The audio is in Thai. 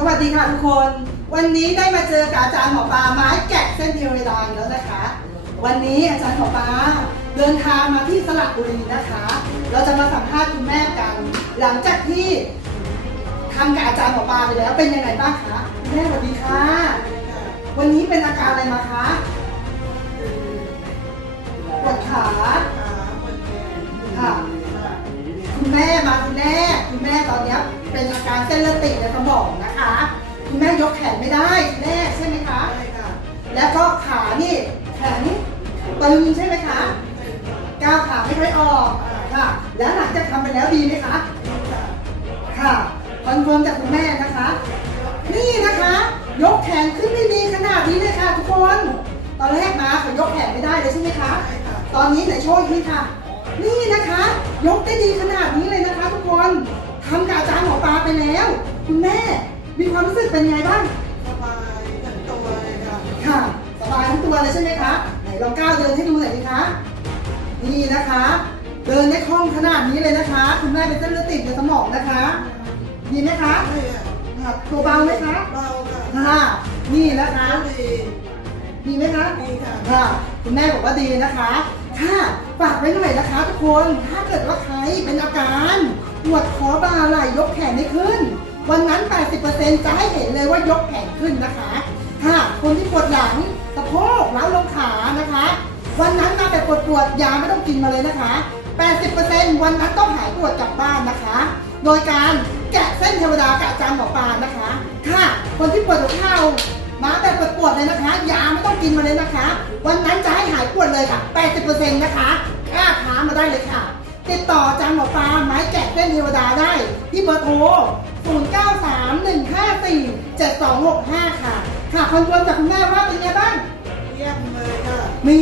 สวัสดีค่ะทุกคน วันนี้ได้มาเจอกับอาจารย์หมอปลาไม้แกะเส้นเทวดาอีกแล้วนะคะ วันนี้อาจารย์หมอปลาเดินทางมาที่สระบุรีนะคะ เราจะมาสัมภาษณ์คุณแม่กัน หลังจากที่ทำกับอาจารย์หมอปลาไปแล้วเป็นยังไงบ้างคะคุณแม่สวัสดีค่ะ วันนี้เป็นอาการอะไรมาคะปวดขาค่ะคุณแม่มาคุณแม่คุณแม่ตอนเนี้ยเป็นอาการเส้นเลือดติดในสมองนะคะคุณแม่ยกแขนไม่ได้คุณแม่ใช่ไหมคะแล้วก็ขานี่แข็งตึงใช่ไหมคะก้าวขาไม่ค่อยออกค่ะ แล้วหลังจากทำไปแล้วดีไหมคะ ค่ะคอนเฟิร์มจากคุณแม่นะคะ นี่นะคะ ยกแขนขึ้นได้ดีขนาดนี้เลยค่ะทุกคน ตอนแรกมาเขายกแขนไม่ได้เลยใช่ไหมคะ ตอนนี้ไหนโชว์อีกทีค่ะ นี่นะคะ ยกได้ดีขนาด ไปแล้ว คุณแม่มีความรู้สึกเป็นไงบ้างค่ะสบายทั้งตัวเลยใช่ไหมคะไหนลองก้าวเดินให้ดูหน่อยสิคะนี่นะคะ เดินได้คล่องขนาดนี้เลยนะคะ คุณแม่เป็นเส้นเลือดติดในสมองนะคะดีไหมคะค่ะตัวเบาไหมคะค่ะนี่นะคะ ดีไหมคะค่ะ คุณแม่บอกว่าดีนะคะ ค่ะฝากไว้หน่อยนะคะทุกคนถ้าเกิดว่าใครเป็นอาการ ปวดคอบ่าไหล่ยกแขนไม่ขึ้น วันนั้น 80%จะให้เห็นเลยว่ายกแขนขึ้นนะคะค่ะคนที่ปวดหลังสะโพกล้าวลงขานะคะ วันนั้นมาแบบปวดปวดยาไม่ต้องกินมาเลยนะคะ 80%วันนั้นต้องหายปวดกลับบ้านนะคะ โดยการแกะเส้นเทวดากับอาจารย์หมอปลานะคะ ค่ะ คนที่ปวดหัวเข่ามาแบบปวดๆเลยนะคะ ยาไม่ต้องกินมาเลยนะคะ วันนั้นจะให้หายปวดเลยค่ะ 80%นะคะกล้าท้ามาได้เลยค่ะ ติดต่อจารย์หมอปลาไม้แก เส้นเทวดาได้ ที่เบอร์โทร 0931547265 ค่ะ ค่ะคอนเฟิร์มจากคุณแม่ว่าเป็นไงบ้างมี